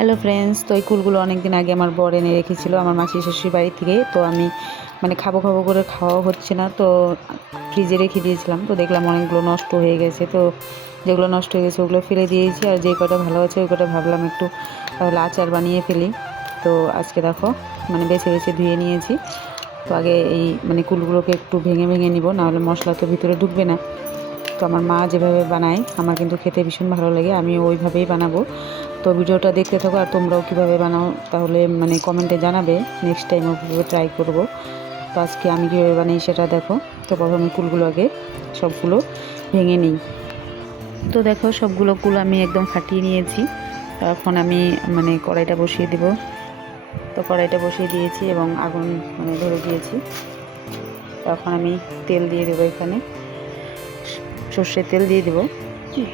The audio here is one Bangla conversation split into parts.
হ্যালো ফ্রেন্ডস, তো এই কুলগুলো অনেক দিন আগে আমার বর এনে রেখেছিল আমার মাসি শ্বশুর বাড়ি থেকে। তো আমি খাবো খাবো করে খাওয়া হচ্ছে না, তো ফ্রিজে রেখে দিয়েছিলাম। তো দেখলাম অনেকগুলো নষ্ট হয়ে গেছে, তো যেগুলো নষ্ট হয়ে গেছে ওগুলো ফেলে দিয়েছি, আর যে কটা ভালো আছে ওই কটা ভাবলাম একটু তাহলে আচার বানিয়ে ফেলি। তো আজকে দেখো বেছে বেছে ধুয়ে নিয়েছি। তো আগে এই কুলগুলোকে একটু ভেঙে ভেঙে নিব, নাহলে মশলা তো ভিতরে ঢুকবে না। তো আমার মা যেভাবে বানায় আমার কিন্তু খেতে ভীষণ ভালো লাগে, আমি ওইভাবেই বানাবো। তো ভিডিওটা দেখতে থাকো, আর তোমরাও কীভাবে বানাও তাহলে কমেন্টে জানাবে, নেক্সট টাইম ওইভাবে ট্রাই করব। তো আজকে আমি কীভাবে বানাই সেটা দেখো। তো প্রথমে কুলগুলো আগে সবগুলো ভেঙে নিই। তো দেখো সবগুলো কুল আমি একদম ফাটিয়ে নিয়েছি। এখন আমি কড়াইটা বসিয়ে দেব। তো কড়াইটা বসিয়ে দিয়েছি এবং আগুন ধরে দিয়েছি। তখন আমি তেল দিয়ে দেবো, এখানে সর্ষের তেল দিয়ে দেবো,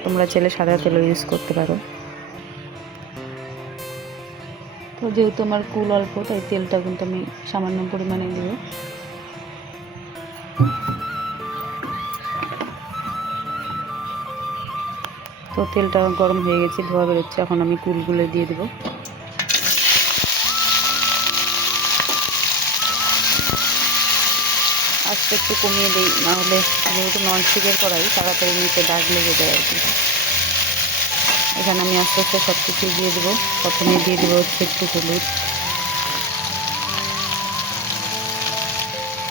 তোমরা চাইলে সাদা তেলও ইউজ করতে পারো। তো যেহেতু আমার কুল অল্প, তাই তেলটা কিন্তু আমি সামান্য পরিমাণে দেব। তো তেলটা গরম হয়ে গেছে, ধোয়া বেরোচ্ছে, এখন আমি কুলগুলো দিয়ে দেবো। আস্তে একটু কমিয়ে দিই, নাহলে যেহেতু ননস্টিকের কড়াই তাড়াতাড়ি নিচে দাগ লেগে যায় আর কি। এখানে আমি আস্তে আস্তে সব কিছু দিয়ে দেবো। প্রথমে দিয়ে দেবো হচ্ছে একটু হলুদ,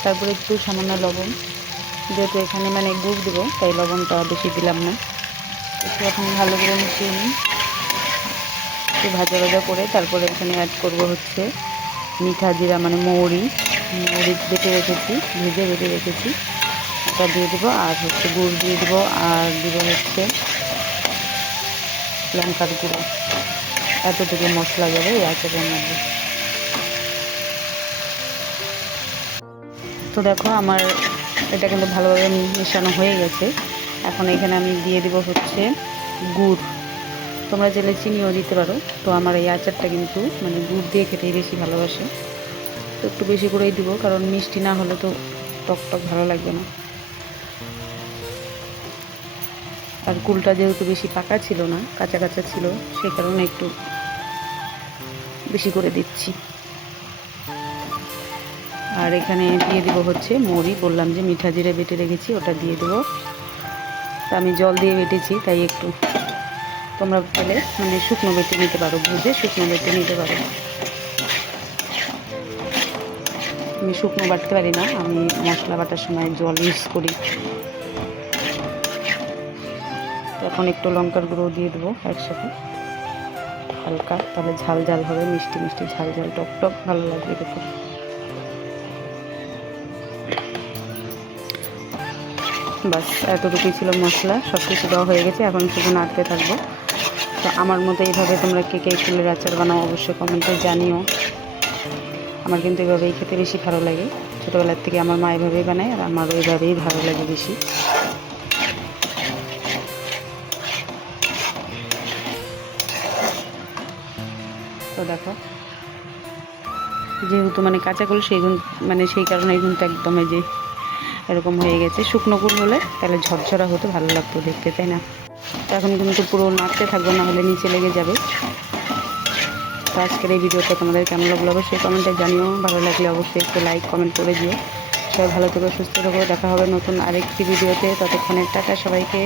তারপরে একটু সামান্য লবণ। যেহেতু এখানে গুড় দেবো তাই লবণটা বেশি দিলাম না। একটু এখন ভালো করে মিশিয়ে নিই, একটু ভাজা ভাজা করে তারপরে এখানে অ্যাড করব হচ্ছে মিঠা জিরা, মৌরি বেটে রেখেছি, ভেজে বেটে রেখেছি, ওটা দিয়ে দেবো। আর হচ্ছে গুড় দিয়ে দেবো, আর দেবো হচ্ছে লঙ্কার গুঁড়ো। এতটুকু মশলা যাবে এই আচারের মধ্যে। তো দেখো আমার এটা কিন্তু ভালোভাবে মেশানো হয়ে গেছে। এখন এখানে আমি দিয়ে দেবো হচ্ছে গুড়, তোমরা চাইলে চিনিও দিতে পারো। তো আমার এই আচারটা কিন্তু গুড় দিয়ে খেতেই বেশি ভালোবাসে, তো একটু বেশি করেই দিব, কারণ মিষ্টি না হলে তো টক টক ভালো লাগবে না। আর কুলটা যেহেতু বেশি পাকা ছিল না, কাঁচা কাঁচা ছিল, সেই কারণে একটু বেশি করে দিচ্ছি। আর এখানে দিয়ে দেবো হচ্ছে মৌরি, বললাম যে মিঠা জিরে বেটে রেখেছি ওটা দিয়ে দেবো। তা আমি জল দিয়ে বেটেছি, তাই একটু তোমরা পেলে শুকনো বেটে নিতে পারো, বুঝে শুকনো বেটে নিতে পারো। আমি শুকনো বাটতে পারি না, আমি মশলা বাটার সময় জল ইউজ করি। এখন একটু লঙ্কার গুঁড়ো দিয়ে দেবো একসাথে হালকা, তাহলে ঝাল ঝাল হবে, মিষ্টি মিষ্টি ঝাল ঝাল টক টক ভালো লাগবে দেখো। বাস এতটুকুই ছিল মশলা, সব কিছু দেওয়া হয়ে গেছে, এখন শুধু নাড়তে থাকবো। তো আমার মতো এইভাবে তোমরা কে কে কুলের আচার বানাও অবশ্যই কমেন্টে জানিও। আমার কিন্তু এভাবেই খেতে বেশি ভালো লাগে, ছোটোবেলার থেকে আমার মা এভাবেই বানায়, আর আমারও এভাবেই ভালো লাগে বেশি। তো দেখো যেহেতু কাঁচা কুল, সেই সেই কারণে কিন্তু একদম এই যে এরকম হয়ে গেছে। শুকনো কুল হলে তাহলে ঝরঝরা হতে ভালো লাগতো দেখতে, তাই না? তো এখন কিন্তু পুরো নাড়তে থাকবো, না হলে নিচে লেগে যাবে। তো আজকের এই ভিডিওটা তোমাদের কেমন লাগলো অবশ্যই কমেন্টে জানিও, ভালো লাগলে অবশ্যই একটু লাইক কমেন্ট করে দিও। সবাই ভালো থেকো, সুস্থ থেকো, দেখা হবে নতুন আরেকটি ভিডিওতে। ততক্ষণের টাটা সবাইকে।